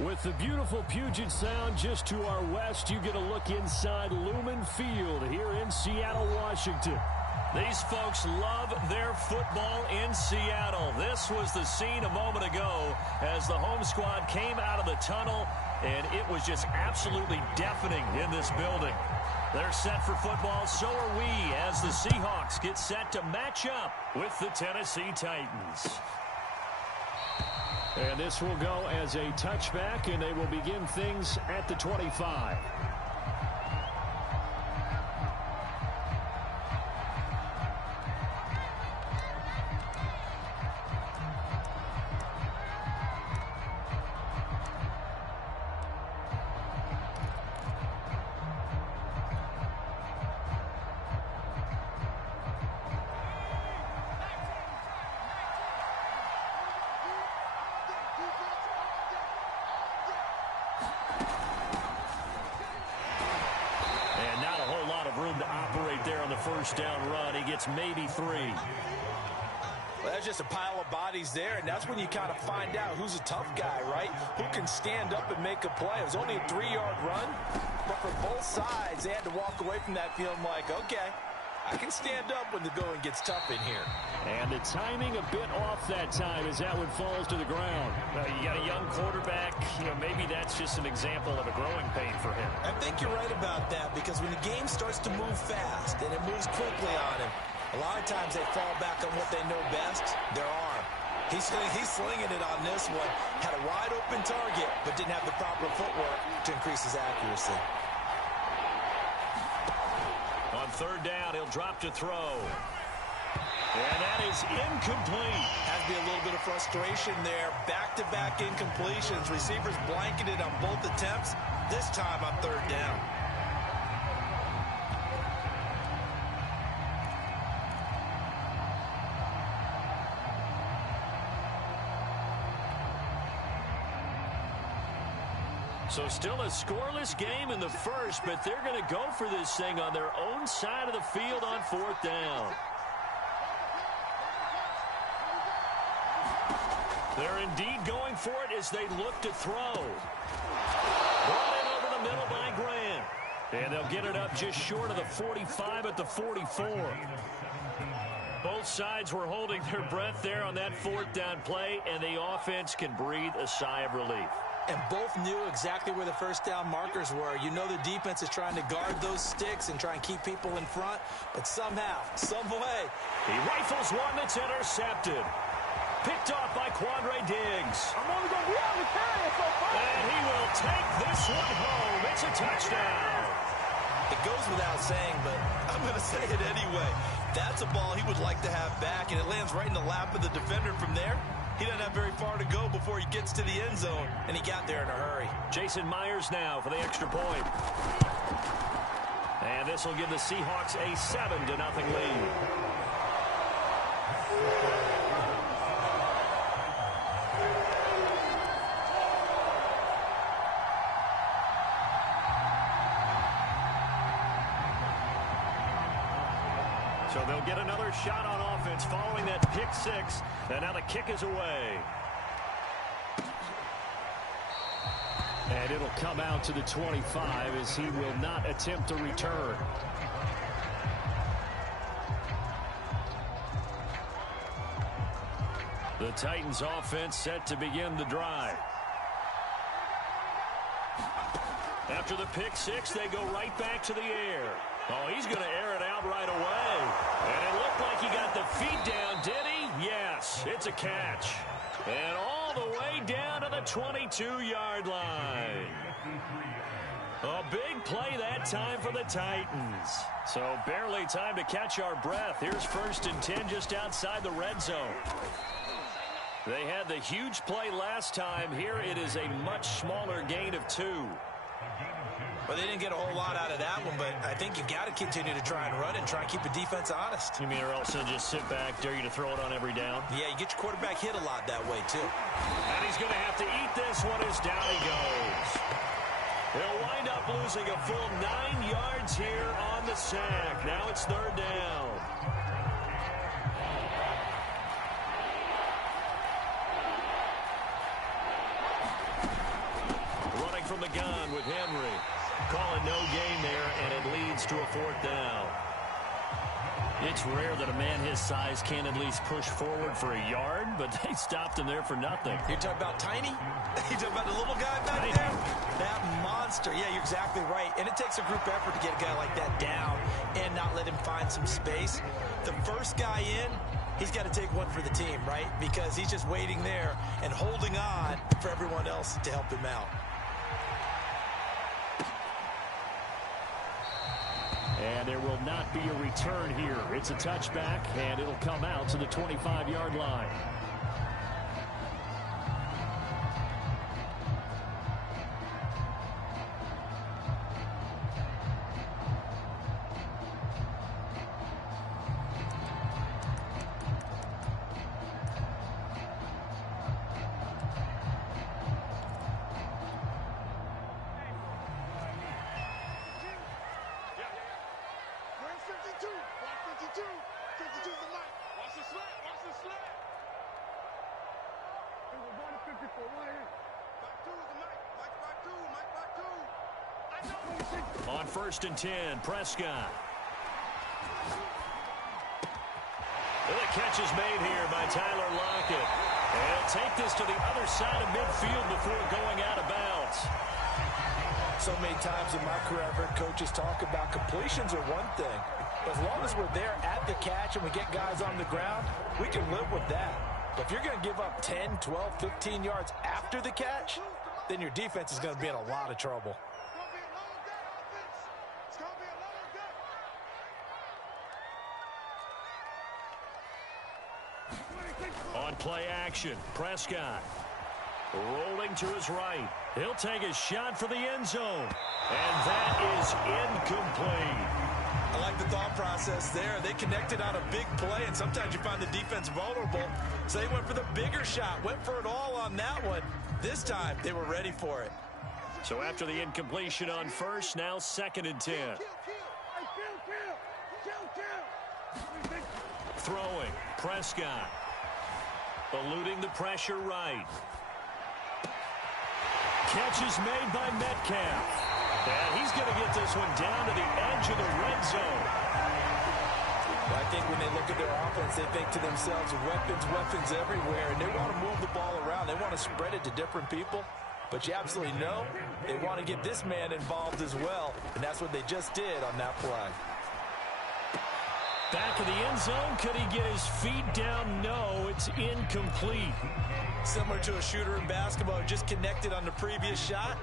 With the beautiful Puget Sound just to our west, you get a look inside Lumen Field here in Seattle, Washington. These folks love their football in Seattle. This was the scene a moment ago as the home squad came out of the tunnel, and it was just absolutely deafening in this building. They're set for football, so are we, as the Seahawks get set to match up with the Tennessee Titans. And this will go as a touchback, and they will begin things at the 25. First down run. He gets maybe 3. Well, that's just a pile of bodies there, and that's when you kind of find out who's a tough guy, right? Who can stand up and make a play. It was only a 3-yard run, but for both sides, they had to walk away from that feeling like, okay, I can stand up when the going gets tough in here. And the timing a bit off that time as that one falls to the ground. You got a young quarterback. Maybe that's just an example of a growing pain for him. I think you're right about that, because when the game starts to move fast and it moves quickly on him, a lot of times they fall back on what they know best, their arm. He's slinging it on this one. Had a wide open target, but didn't have the proper footwork to increase his accuracy. On third down, he'll drop to throw. And that is incomplete. Has to be a little bit of frustration there. Back-to-back incompletions. Receivers blanketed on both attempts. This time on third down. So still a scoreless game in the first, but they're going to go for this thing on their own side of the field on fourth down. They're indeed going for it as they look to throw. Brought in over the middle by Grant. And they'll get it up just short of the 45 at the 44. Both sides were holding their breath there on that fourth down play, and the offense can breathe a sigh of relief. And both knew exactly where the first down markers were. You know the defense is trying to guard those sticks and try and keep people in front, but somehow, some way, he rifles one that's intercepted. Picked off by Quandre Diggs. I'm only going to be able to carry it so far. And he will take this one home. It's a touchdown. It goes without saying, but I'm going to say it anyway. That's a ball he would like to have back, and it lands right in the lap of the defender from there. He doesn't have very far to go before he gets to the end zone, and he got there in a hurry. Jason Myers now for the extra point. And this will give the Seahawks a 7-0 lead. So they'll get another shot on offense following that pick six. And now the kick is away. And it'll come out to the 25 as he will not attempt a return. The Titans offense set to begin the drive. After the pick six, they go right back to the air. Oh, he's going to air it out right away. And it looked like he got the feet down, did he? Yes, it's a catch. And all the way down to the 22-yard line. A big play that time for the Titans. So barely time to catch our breath. Here's 1st and 10 just outside the red zone. They had the huge play last time. Here it is a much smaller gain of 2. Well, they didn't get a whole lot out of that one, but I think you've got to continue to try and run and try and keep the defense honest. You mean or else they'll just sit back, dare you to throw it on every down? Yeah, you get your quarterback hit a lot that way, too. And he's going to have to eat this one as down he goes. He'll wind up losing a full 9 yards here on the sack. Now it's 3rd down. from the gun with Henry. Calling no gain there, and it leads to a 4th down. It's rare that a man his size can at least push forward for a yard, but they stopped him there for nothing. You're talking about tiny? You're talking about the little guy back there? That monster. Yeah, you're exactly right. And it takes a group effort to get a guy like that down and not let him find some space. The first guy in, he's got to take one for the team, right? Because he's just waiting there and holding on for everyone else to help him out. And there will not be a return here. It's a touchback, and it'll come out to the 25-yard line. On 1st and 10, Prescott. The catch is made here by Tyler Lockett. And he'll take this to the other side of midfield before going out of bounds. So many times in my career, I've heard coaches talk about completions are one thing. But as long as we're there at the catch and we get guys on the ground, we can live with that. But if you're going to give up 10, 12, 15 yards after the catch, then your defense is going to be in a lot of trouble. On play action, Prescott rolling to his right. He'll take a shot for the end zone. And that is incomplete. I like the thought process there. They connected on a big play, and sometimes you find the defense vulnerable. So they went for the bigger shot, went for it all on that one. This time, they were ready for it. So after the incompletion on 1st, now 2nd and 10. Throwing, Prescott. Eluding the pressure right. Catch is made by Metcalf. And he's going to get this one down to the edge of the red zone. I think when they look at their offense, they think to themselves, weapons everywhere, and they want to move the ball around. They want to spread it to different people. But you absolutely know they want to get this man involved as well, and that's what they just did on that play. Back of the end zone. Could he get his feet down? No, it's incomplete. Similar to a shooter in basketball who just connected on the previous shot.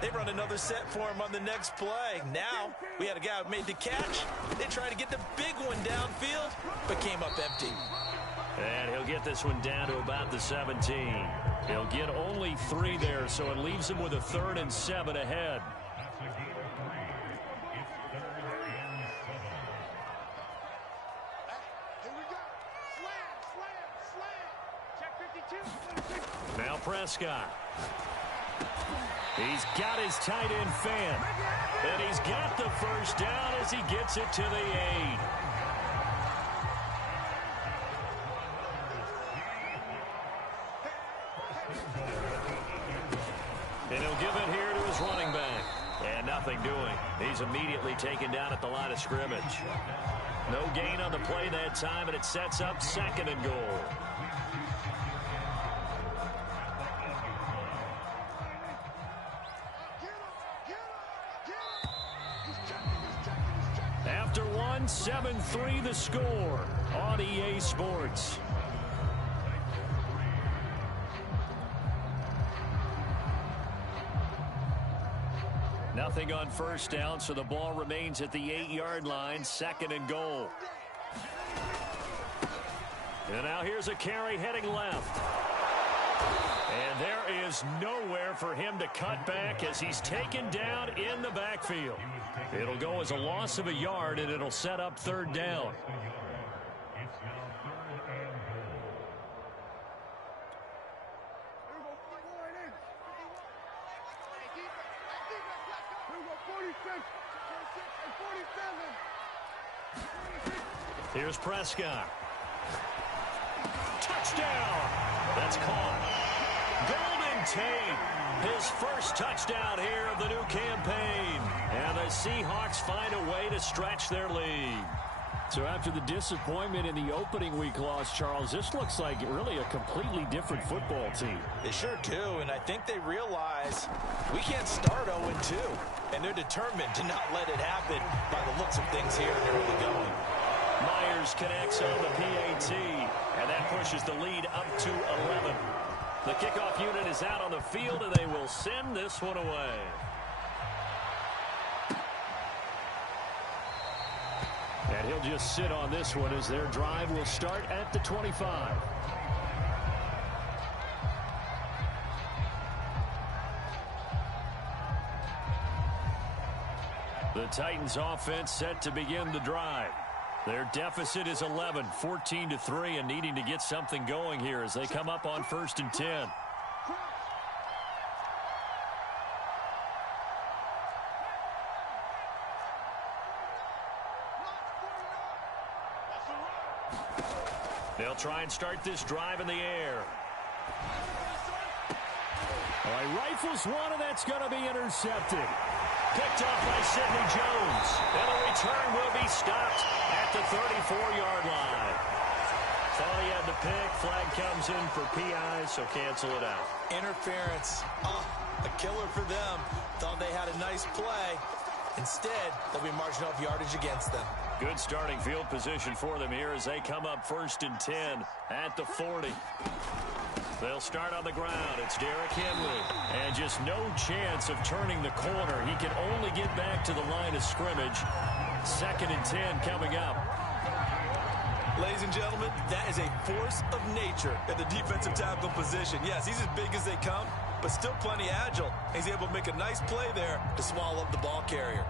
They run another set for him on the next play. Now, we had a guy who made the catch. They tried to get the big one downfield, but came up empty. And he'll get this one down to about the 17. He'll get only 3 there, so it leaves him with a 3rd and 7 ahead. Now Prescott. He's got his tight end fan. And he's got the first down as he gets it to the 8. And he'll give it here to his running back. And nothing doing. He's immediately taken down at the line of scrimmage. No gain on the play that time, and it sets up 2nd and goal. After 1, 7-3 the score on EA Sports. Nothing on first down, so the ball remains at the 8-yard line, 2nd and goal. And now here's a carry heading left. And there is nowhere for him to cut back as he's taken down in the backfield. It'll go as a loss of a yard, and it'll set up 3rd down. Here's Prescott. Touchdown! That's caught. Golden Tate, his first touchdown here of the new campaign. And the Seahawks find a way to stretch their lead. So after the disappointment in the opening week loss, Charles, this looks like really a completely different football team. They sure do, and I think they realize we can't start 0-2, and they're determined to not let it happen by the looks of things here in the early going. Myers connects on the PAT, and that pushes the lead up to 11. The kickoff unit is out on the field, and they will send this one away. And he'll just sit on this one as their drive will start at the 25. The Titans offense set to begin the drive. Their deficit is 11, 14-3, and needing to get something going here as they come up on 1st and 10. They'll try and start this drive in the air. All right, rifles one, and that's going to be intercepted. Picked up by Sidney Jones. And the return will be stopped at the 34-yard line. Thought he had the pick. Flag comes in for PI, so cancel it out. Interference. A killer for them. Thought they had a nice play. Instead, they'll be marching off yardage against them. Good starting field position for them here as they come up 1st and 10 at the 40. They'll start on the ground. It's Derrick Henry. And just no chance of turning the corner. He can only get back to the line of scrimmage. 2nd and 10 coming up. Ladies and gentlemen, that is a force of nature at the defensive tackle position. Yes, he's as big as they come, but still plenty agile. He's able to make a nice play there to swallow up the ball carrier.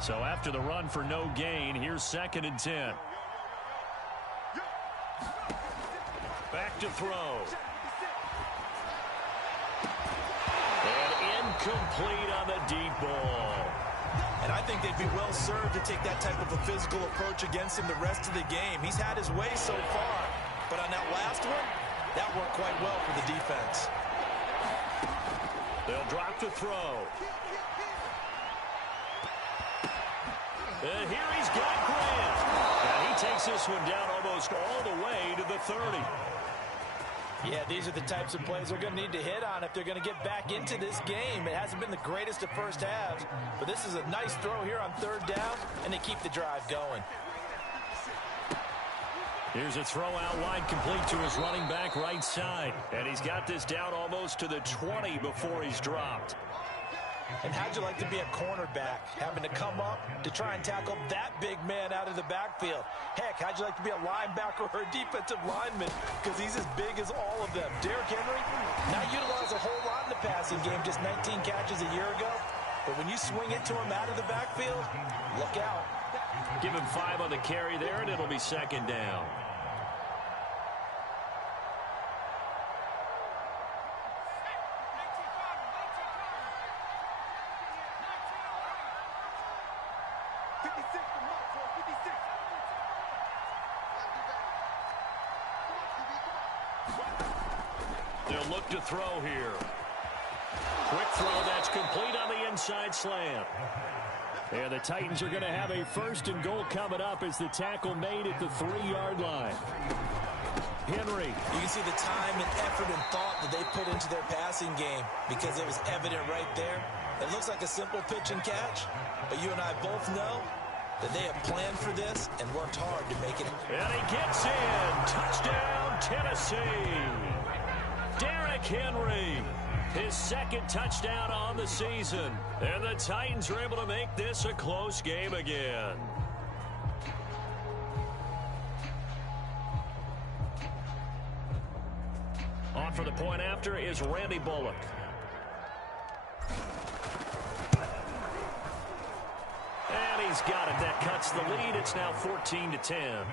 So after the run for no gain, here's 2nd and 10. Back to throw. And incomplete on the deep ball. And I think they'd be well served to take that type of a physical approach against him the rest of the game. He's had his way so far, but on that last one, that worked quite well for the defense. They'll drop the throw. And here he's got Grant. And he takes this one down almost all the way to the 30. Yeah, these are the types of plays they're going to need to hit on if they're going to get back into this game. It hasn't been the greatest of first halves, but this is a nice throw here on 3rd down, and they keep the drive going. Here's a throw out wide, complete to his running back right side. And he's got this down almost to the 20 before he's dropped. And how'd you like to be a cornerback, having to come up to try and tackle that big man out of the backfield? Heck, how'd you like to be a linebacker or a defensive lineman? Because he's as big as all of them. Derrick Henry, not utilized a whole lot in the passing game, just 19 catches a year ago. But when you swing it to him out of the backfield, look out. Give him 5 on the carry there, and it'll be 2nd down. They'll look to throw here. Quick throw that's complete on the inside slant. And the Titans are going to have a 1st and goal coming up as the tackle made at the 3-yard line. Henry. You can see the time and effort and thought that they put into their passing game because it was evident right there. It looks like a simple pitch and catch, but you and I both know that they have planned for this and worked hard to make it. And he gets in. Touchdown, Tennessee. Derrick Henry, his 2nd touchdown on the season. And the Titans are able to make this a close game again. On for the point after is Randy Bullock. And he's got it. That cuts the lead. It's now 14-10.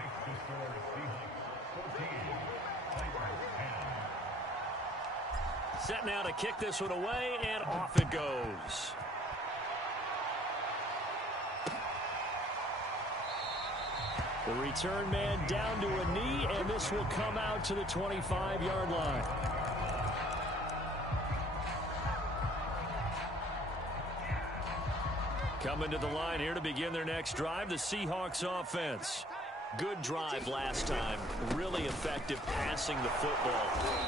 Set now to kick this one away, and off it goes. The return man down to a knee, and this will come out to the 25-yard line. Coming to the line here to begin their next drive, the Seahawks offense. Good drive last time. Really effective passing the football.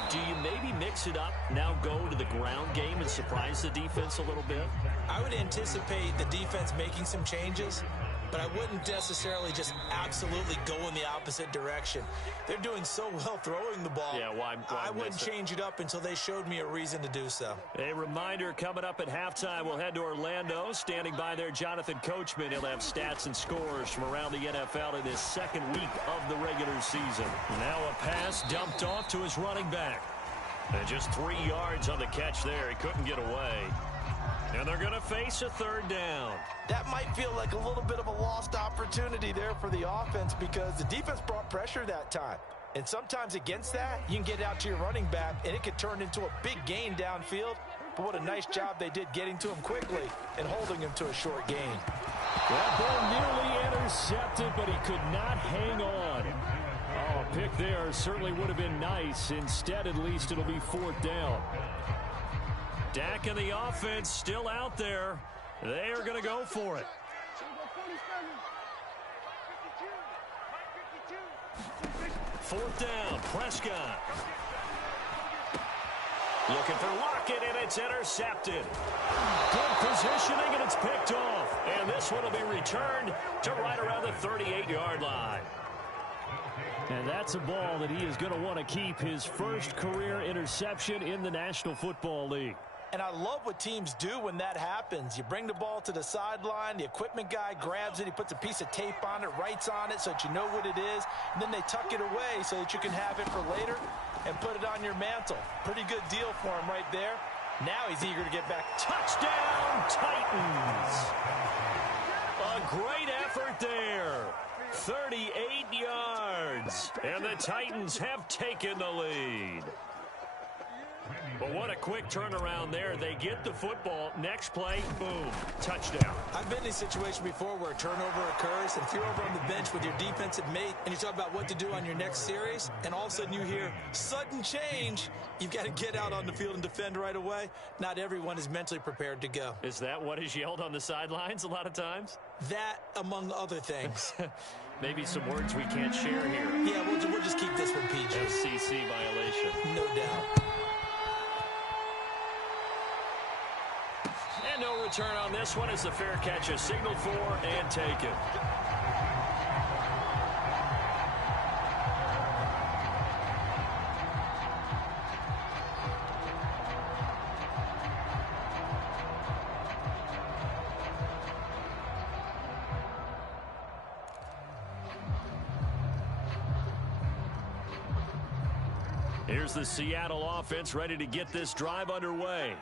Do you maybe mix it up, now go to the ground game and surprise the defense a little bit? I would anticipate the defense making some changes, but I wouldn't necessarily just absolutely go in the opposite direction. They're doing so well throwing the ball. Yeah, why I wouldn't change it up until they showed me a reason to do so. A reminder, coming up at halftime, we'll head to Orlando. Standing by there, Jonathan Coachman. He'll have stats and scores from around the NFL in this second week of the regular season. Now a pass dumped off to his running back. And just 3 yards on the catch there. He couldn't get away. And they're going to face a third down. That might feel like a little bit of a lost opportunity there for the offense because the defense brought pressure that time. And sometimes against that, you can get out to your running back, and it could turn into a big gain downfield. But what a nice job they did getting to him quickly and holding him to a short gain. That ball nearly intercepted, but he could not hang on. Oh, a pick there certainly would have been nice. Instead, at least, it'll be fourth down. Dak and the offense still out there. They are going to go for it. Fourth down, Prescott. Looking for Lockett, and it's intercepted. Good positioning, and it's picked off. And this one will be returned to right around the 38-yard line. And that's a ball that he is going to want to keep, his first career interception in the National Football League. And I love what teams do when that happens. You bring the ball to the sideline, the equipment guy grabs it, he puts a piece of tape on it, writes on it so that you know what it is, and then they tuck it away so that you can have it for later and put it on your mantle. Pretty good deal for him right there. Now he's eager to get back. Touchdown, Titans! A great effort there. 38 yards, and the Titans have taken the lead. But what a quick turnaround there. They get the football. Next play, boom, touchdown. I've been in a situation before where a turnover occurs, and if you're over on the bench with your defensive mate and you talk about what to do on your next series, and all of a sudden you hear sudden change, you've got to get out on the field and defend right away. Not everyone is mentally prepared to go. Is that what is yelled on the sidelines a lot of times? That, among other things. Maybe some words we can't share here. Yeah, we'll just keep this one PG. FCC violation. No doubt. And no return on this one as the fair catch is signaled for and taken. Here's the Seattle offense ready to get this drive underway.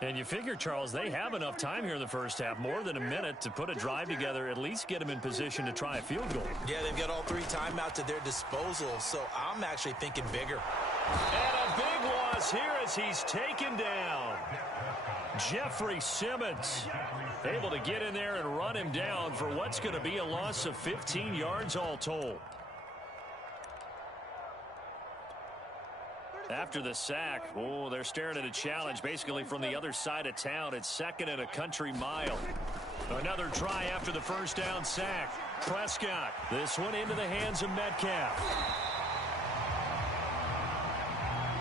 And you figure, Charles, they have enough time here in the first half, more than a minute, to put a drive together, at least get them in position to try a field goal. Yeah, they've got all 3 timeouts at their disposal, so I'm actually thinking bigger. And a big loss here as he's taken down. Jeffrey Simmons able to get in there and run him down for what's going to be a loss of 15 yards all told. After the sack, oh, they're staring at a challenge basically from the other side of town. It's second and a country mile. Another try after the first down sack. Prescott, this one into the hands of Metcalf.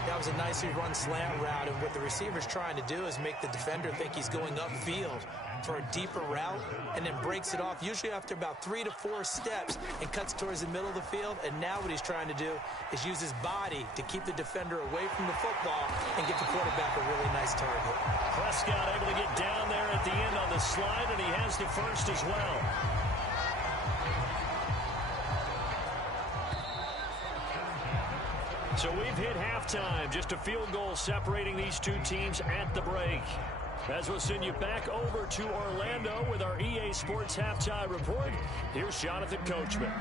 That was a nicely run slant route, and what the receiver's trying to do is make the defender think he's going upfield for a deeper route, and then breaks it off, usually after about 3 to 4 steps, and cuts towards the middle of the field. And now what he's trying to do is use his body to keep the defender away from the football and get the quarterback a really nice target. Prescott able to get down there at the end on the slide, and he has the first as well. So we've hit halftime. Just a field goal separating these two teams at the break. As we'll send you back over to Orlando with our EA Sports Halftime Report, here's Jonathan Coachman.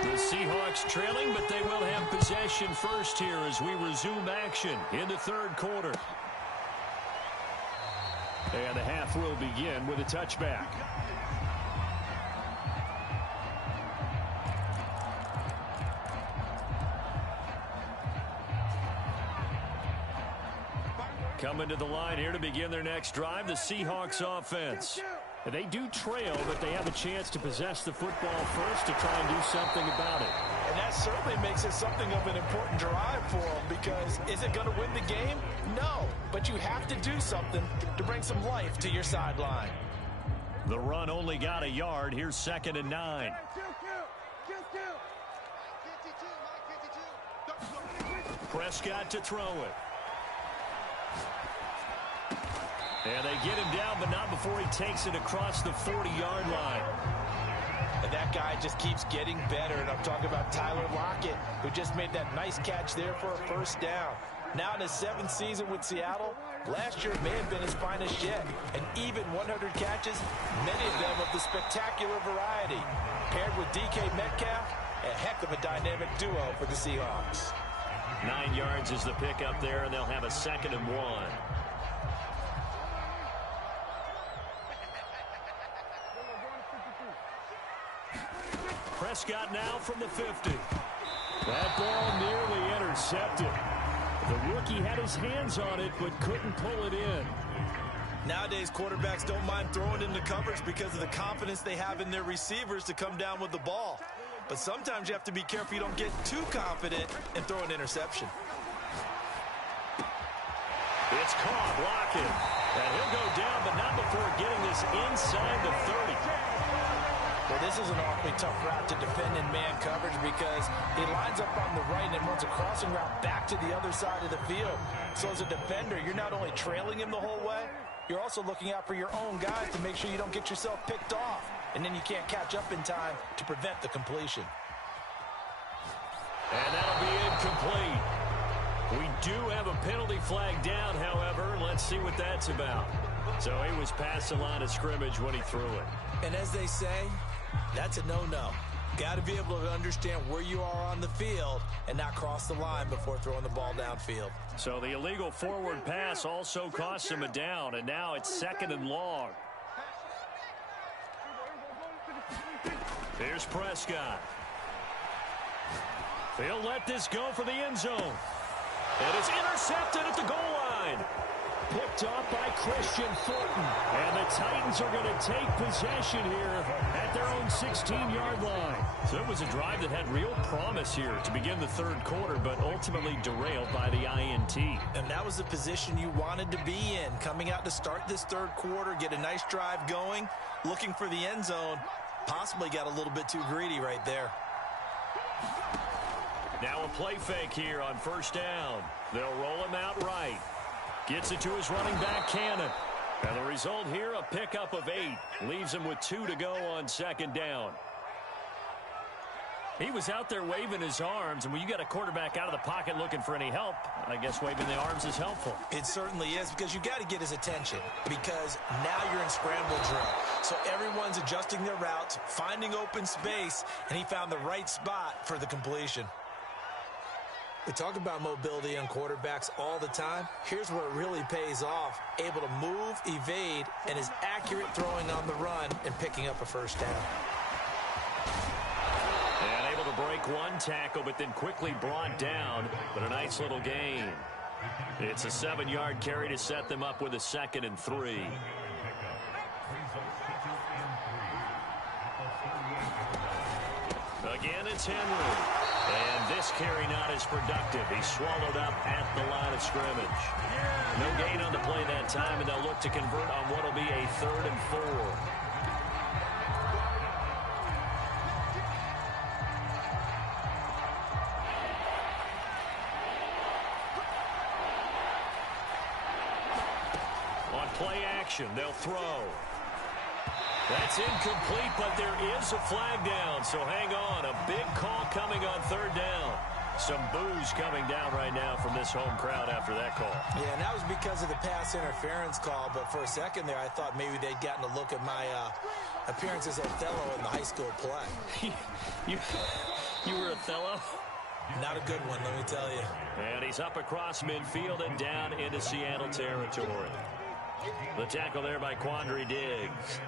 The Seahawks trailing, but they will have possession first here as we resume action in the third quarter. And the half will begin with a touchback. Coming to the line here to begin their next drive, the Seahawks offense. They do trail, but they have a chance to possess the football first to try and do something about it. And that certainly makes it something of an important drive for them, because is it going to win the game? No, but you have to do something to bring some life to your sideline. The run only got a yard. Here's 2nd and 9. Prescott to throw it. And they get him down, but not before he takes it across the 40-yard line. And that guy just keeps getting better. And I'm talking about Tyler Lockett, who just made that nice catch there for a first down. Now in his 7th season with Seattle, last year may have been his finest yet. And even 100 catches, many of them of the spectacular variety. Paired with DK Metcalf, a heck of a dynamic duo for the Seahawks. 9 yards is the pickup there, and they'll have a 2nd and 1. Prescott now from the 50. That ball nearly intercepted. The rookie had his hands on it, but couldn't pull it in. Nowadays, quarterbacks don't mind throwing into coverage because of the confidence they have in their receivers to come down with the ball. But sometimes you have to be careful you don't get too confident and throw an interception. It's caught, Lockett. And he'll go down, but not before getting this inside the 30. Well, this is an awfully tough route to defend in man coverage, because he lines up on the right and then runs a crossing route back to the other side of the field. So as a defender, you're not only trailing him the whole way, you're also looking out for your own guys to make sure you don't get yourself picked off. And then you can't catch up in time to prevent the completion. And that'll be incomplete. We do have a penalty flag down, however. Let's see what that's about. So he was past the line of scrimmage when he threw it. And as they say, that's a no-no. Got to be able to understand where you are on the field and not cross the line before throwing the ball downfield. So the illegal forward pass also cost him a down, and now it's 2nd and long. Here's Prescott. He'll let this go for the end zone. And it's intercepted at the goal line. Picked off by Christian Fulton. And the Titans are going to take possession here at their own 16-yard line. So it was a drive that had real promise here to begin the 3rd quarter, but ultimately derailed by the INT. And that was the position you wanted to be in, coming out to start this 3rd quarter, get a nice drive going, looking for the end zone. Possibly got a little bit too greedy right there. Now a play fake here on 1st down. They'll roll him out right. Gets it to his running back, Cannon. And the result here, a pickup of 8. Leaves him with 2 to go on 2nd down. He was out there waving his arms, and when you got a quarterback out of the pocket looking for any help, I guess waving the arms is helpful. It certainly is, because you got to get his attention, because now you're in scramble drill. So everyone's adjusting their routes, finding open space, and he found the right spot for the completion. We talk about mobility on quarterbacks all the time. Here's where it really pays off. Able to move, evade, and is accurate throwing on the run and picking up a 1st down. And able to break one tackle, but then quickly brought down. But a nice little gain. It's a 7-yard carry to set them up with a 2nd and 3. Again, it's Henry. And this carry not as productive. He's swallowed up at the line of scrimmage. No gain on the play that time, and they'll look to convert on what will be a 3rd and 4. On play action, they'll throw. That's incomplete, but there is a flag down, so hang on. A big call coming on 3rd down. Some boos coming down right now from this home crowd after that call. Yeah, and that was because of the pass interference call, but for a second there, I thought maybe they'd gotten a look at my appearance as Othello in the high school play. You were Othello? Not a good one, let me tell you. And he's up across midfield and down into Seattle territory. The tackle there by Quandre Diggs.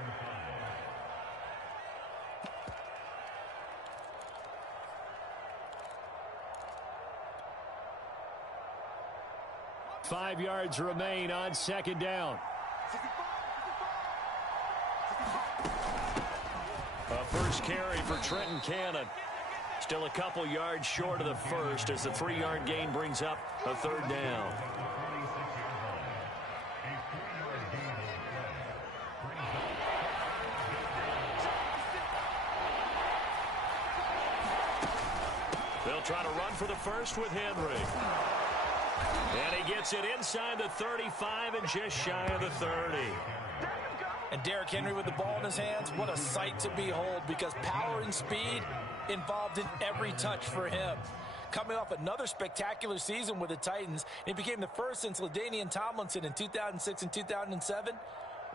5 yards remain on second down. A first carry for Trenton Cannon. Still a couple yards short of the first as the 3-yard gain brings up a third down. They'll try to run for the first with Henry. And he gets it inside the 35 and just shy of the 30. And Derrick Henry with the ball in his hands, what a sight to behold, because power and speed involved in every touch for him. Coming off another spectacular season with the Titans, he became the first since LaDainian Tomlinson in 2006 and 2007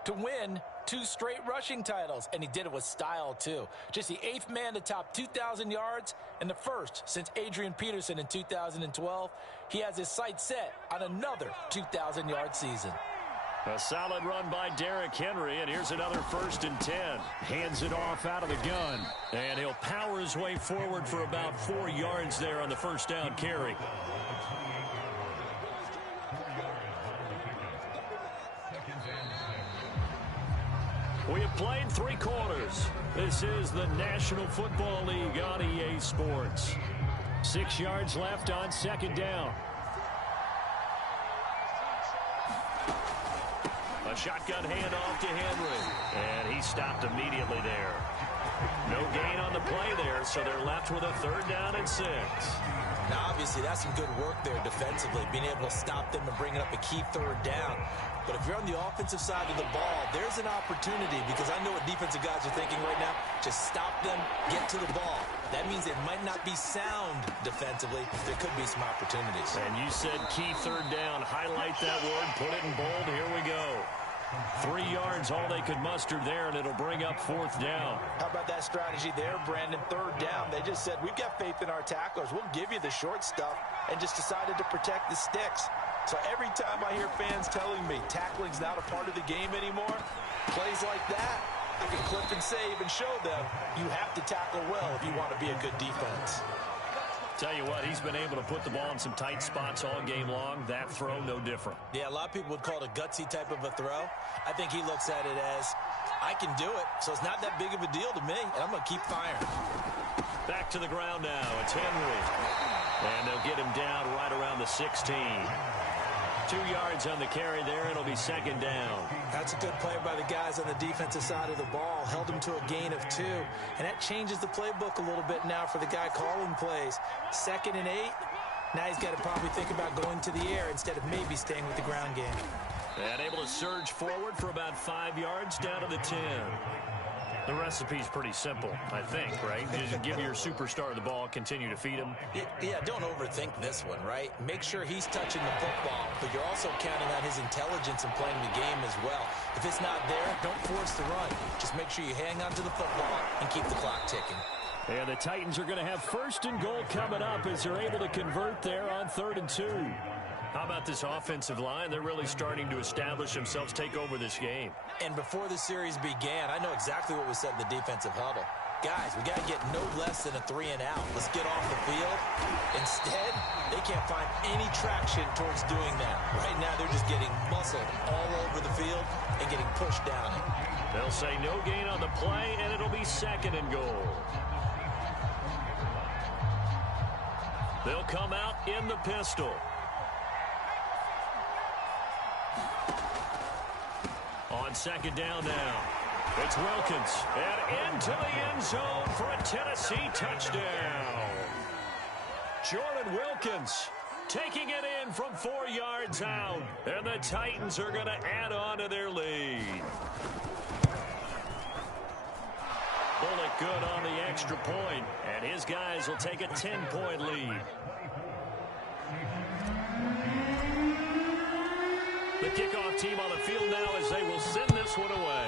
to win 2 straight rushing titles, and he did it with style too. Just the 8th man to top 2,000 yards and the first since Adrian Peterson in 2012. He has his sights set on another 2,000-yard season. A solid run by Derrick Henry, and here's another 1st and 10. Hands it off out of the gun, and he'll power his way forward for about 4 yards there on the first down carry. We have played 3 quarters. This is the National Football League on EA Sports. 6 yards left on second down. A shotgun handoff to Henry, and he stopped immediately there. No gain on the play there, so they're left with a 3rd down and 6. Now, obviously, that's some good work there defensively, being able to stop them and bring up a key 3rd down. But if you're on the offensive side of the ball, there's an opportunity, because I know what defensive guys are thinking right now. Just stop them, get to the ball. That means it might not be sound defensively. There could be some opportunities. And you said key 3rd down. Highlight that word, put it in bold. Here we go. 3 yards, all they could muster there, and it'll bring up 4th down. How about that strategy there, Brandon? 3rd down. They just said, we've got faith in our tacklers. We'll give you the short stuff, and just decided to protect the sticks. So every time I hear fans telling me tackling's not a part of the game anymore, plays like that, I can clip and save and show them you have to tackle well if you want to be a good defense. Tell you what, he's been able to put the ball in some tight spots all game long. That throw, no different. Yeah, a lot of people would call it a gutsy type of a throw. I think he looks at it as, I can do it, so it's not that big of a deal to me, and I'm going to keep firing. Back to the ground now. It's Henry. And they'll get him down right around the 16. 2 yards on the carry there. It'll be 2nd down. That's a good play by the guys on the defensive side of the ball. Held him to a gain of 2. And that changes the playbook a little bit now for the guy calling plays. 2nd and 8. Now he's got to probably think about going to the air instead of maybe staying with the ground game. And able to surge forward for about 5 yards down to the 10. The recipe's pretty simple, I think, right? Just give your superstar the ball, continue to feed him. Yeah, don't overthink this one, right? Make sure he's touching the football, but you're also counting on his intelligence in playing the game as well. If it's not there, don't force the run. Just make sure you hang on to the football and keep the clock ticking. And the Titans are going to have 1st and goal coming up as they're able to convert there on 3rd and 2. How about this offensive line? They're really starting to establish themselves, take over this game. And before the series began, I know exactly what was said in the defensive huddle. Guys, we got to get no less than a 3 and out. Let's get off the field. Instead, they can't find any traction towards doing that. Right now, they're just getting muscled all over the field and getting pushed down it. They'll say no gain on the play, and it'll be 2nd and goal. They'll come out in the pistol. On 2nd down now, it's Wilkins, and into the end zone for a Tennessee touchdown. Jordan Wilkins taking it in from 4 yards out, and the Titans are going to add on to their lead. Bullock good on the extra point, and his guys will take a 10-point lead. The kickoff team on the field now as they will send this one away.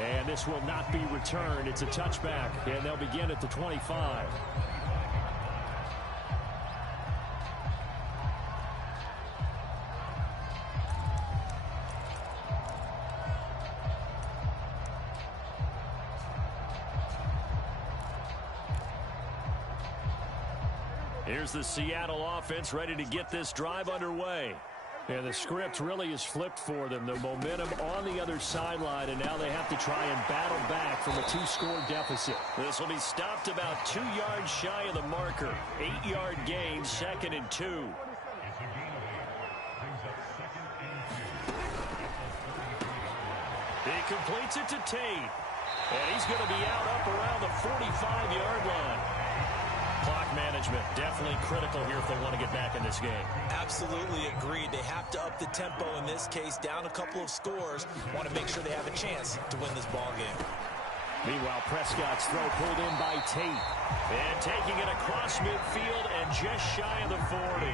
And this will not be returned. It's a touchback, and they'll begin at the 25. Here's the Seattle offense ready to get this drive underway. And the script really is flipped for them. The momentum on the other sideline, and now they have to try and battle back from a 2-score deficit. This will be stopped about 2 yards shy of the marker. 8-yard gain, 2nd and 2. He completes it to Tate. And he's going to be up around the 45-yard line. Clock management definitely critical here if they want to get back in this game. Absolutely agreed. They have to up the tempo in this case, down a couple of scores. Want to make sure they have a chance to win this ball game. Meanwhile, Prescott's throw pulled in by Tate. And taking it across midfield and just shy of the 40.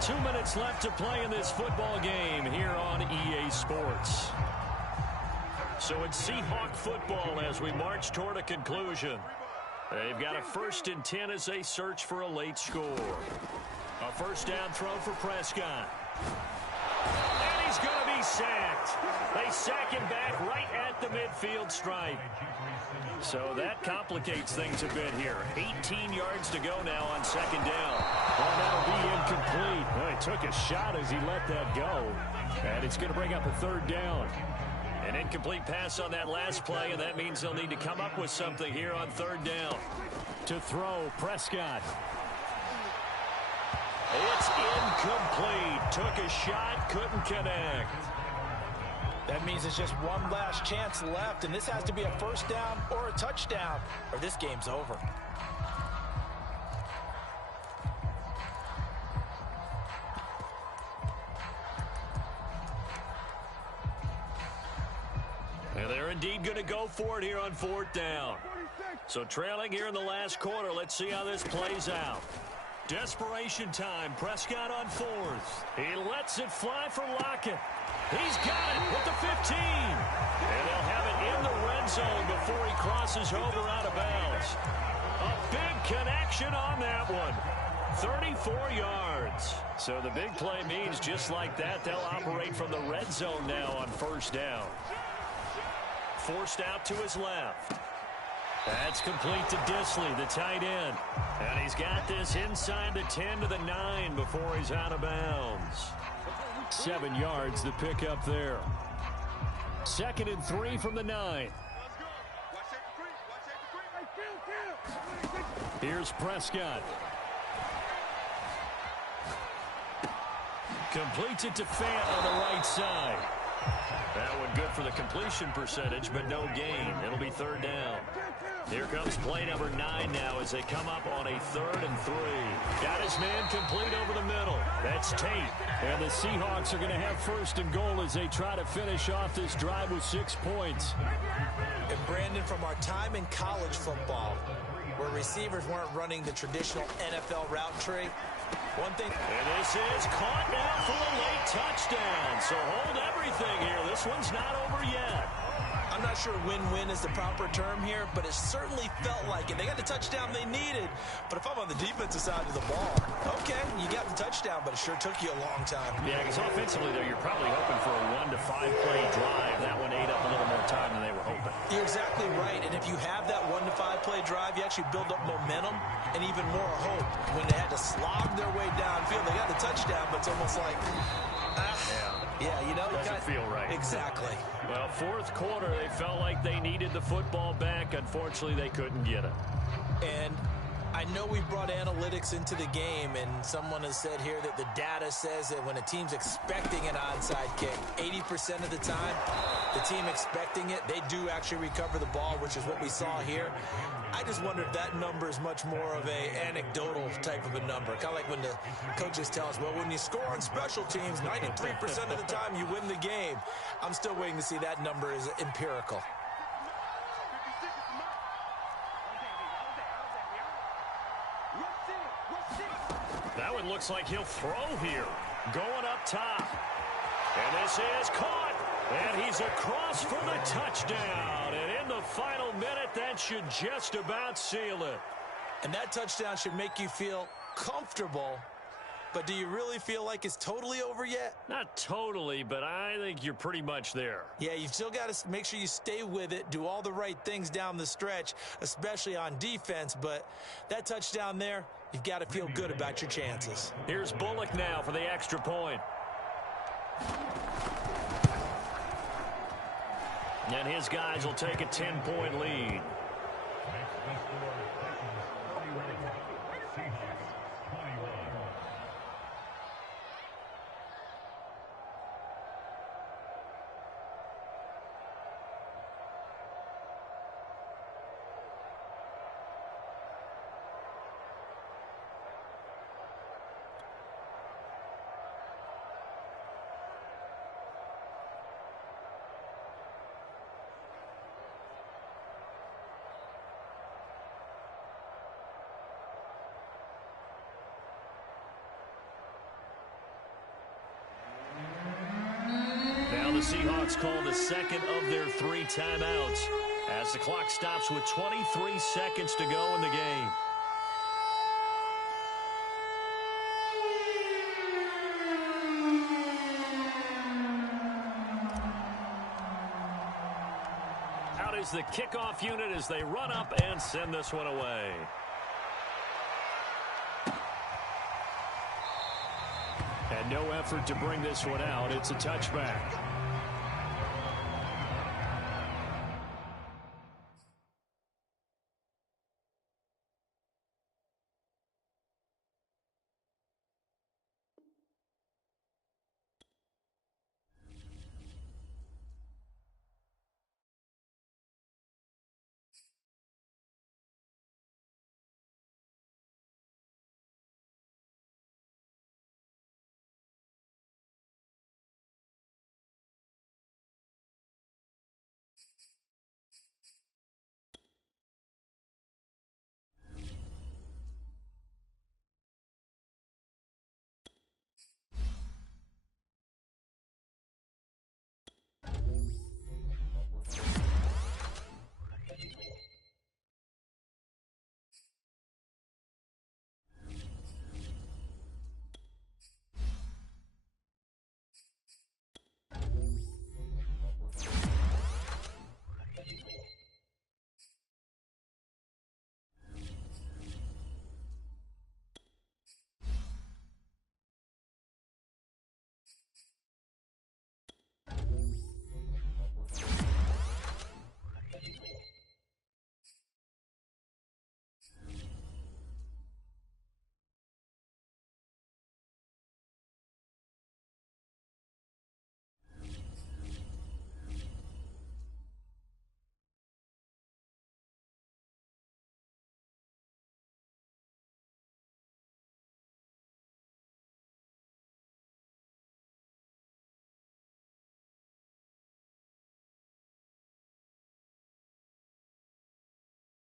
2 minutes left to play in this football game here on EA Sports. So it's Seahawk football as we march toward a conclusion. They've got a 1st and 10 as they search for a late score. A first down throw for Prescott. And he's going to be sacked. They sack him back right at the midfield stripe. So that complicates things a bit here. 18 yards to go now on 2nd down. Well, that'll be incomplete. Well, he took a shot as he let that go. And it's going to bring up a 3rd down. An incomplete pass on that last play, and that means they'll need to come up with something here on 3rd down. To throw, Prescott. It's incomplete. Took a shot, couldn't connect. That means it's just one last chance left, and this has to be a 1st down or a touchdown, or this game's over. And they're indeed going to go for it here on 4th down. So trailing here in the last quarter, let's see how this plays out. Desperation time. Prescott on 4th. He lets it fly for Lockett. He's got it with the 15. And they'll have it in the red zone before he crosses over out of bounds. A big connection on that one. 34 yards. So the big play means just like that, they'll operate from the red zone now on 1st down. Forced out to his left. That's complete to Disley, the tight end. And he's got this inside the 10 to the 9 before he's out of bounds. 7 yards the pick up there. 2nd and 3 from the 9. Here's Prescott. Completes it to Fant on the right side. That one good for the completion percentage, but no gain. It'll be 3rd down. Here comes play number 9 now as they come up on a 3rd and 3. Got his man complete over the middle. That's Tate. And the Seahawks are going to have 1st and goal as they try to finish off this drive with 6 points. And Brandon, from our time in college football, where receivers weren't running the traditional NFL route tree, one thing. And this is caught now for a late touchdown. So hold everything here. This one's not over yet. I'm not sure win-win is the proper term here, but it certainly felt like it. They got the touchdown they needed, but if I'm on the defensive side of the ball, okay, you got the touchdown, but it sure took you a long time. Yeah, because offensively, though, you're probably hoping for a 1 to 5 play drive. That one ate up a little more time than they were hoping. You're exactly right, and if you have that 1 to 5 play drive, you actually build up momentum and even more hope. When they had to slog their way downfield, they got the touchdown, but it's almost like, yeah, you know, doesn't feel right. Exactly. Well, 4th quarter, they felt like they needed the football back. Unfortunately, they couldn't get it. And I know we brought analytics into the game, and someone has said here that the data says that when a team's expecting an onside kick, 80% of the time, the team expecting it, they do actually recover the ball, which is what we saw here. I just wonder if that number is much more of a anecdotal type of a number. Kind of like when the coaches tell us, well, when you score on special teams, 93% of the time you win the game. I'm still waiting to see that number is empirical. That one looks like he'll throw here. Going up top. And this is caught. And he's across for the touchdown. And in the final minute, that should just about seal it. And that touchdown should make you feel comfortable but do you really feel like it's totally over yet? Not totally, but I think you're pretty much there. Yeah, you've still got to make sure you stay with it, do all the right things down the stretch, especially on defense, but that touchdown there, you've got to feel good about your chances. Here's Bullock now for the extra point. And his guys will take a 10-point lead. The Seahawks call the second of their 3 timeouts as the clock stops with 23 seconds to go in the game. Out is the kickoff unit as they run up and send this one away. And no effort to bring this one out. It's a touchback.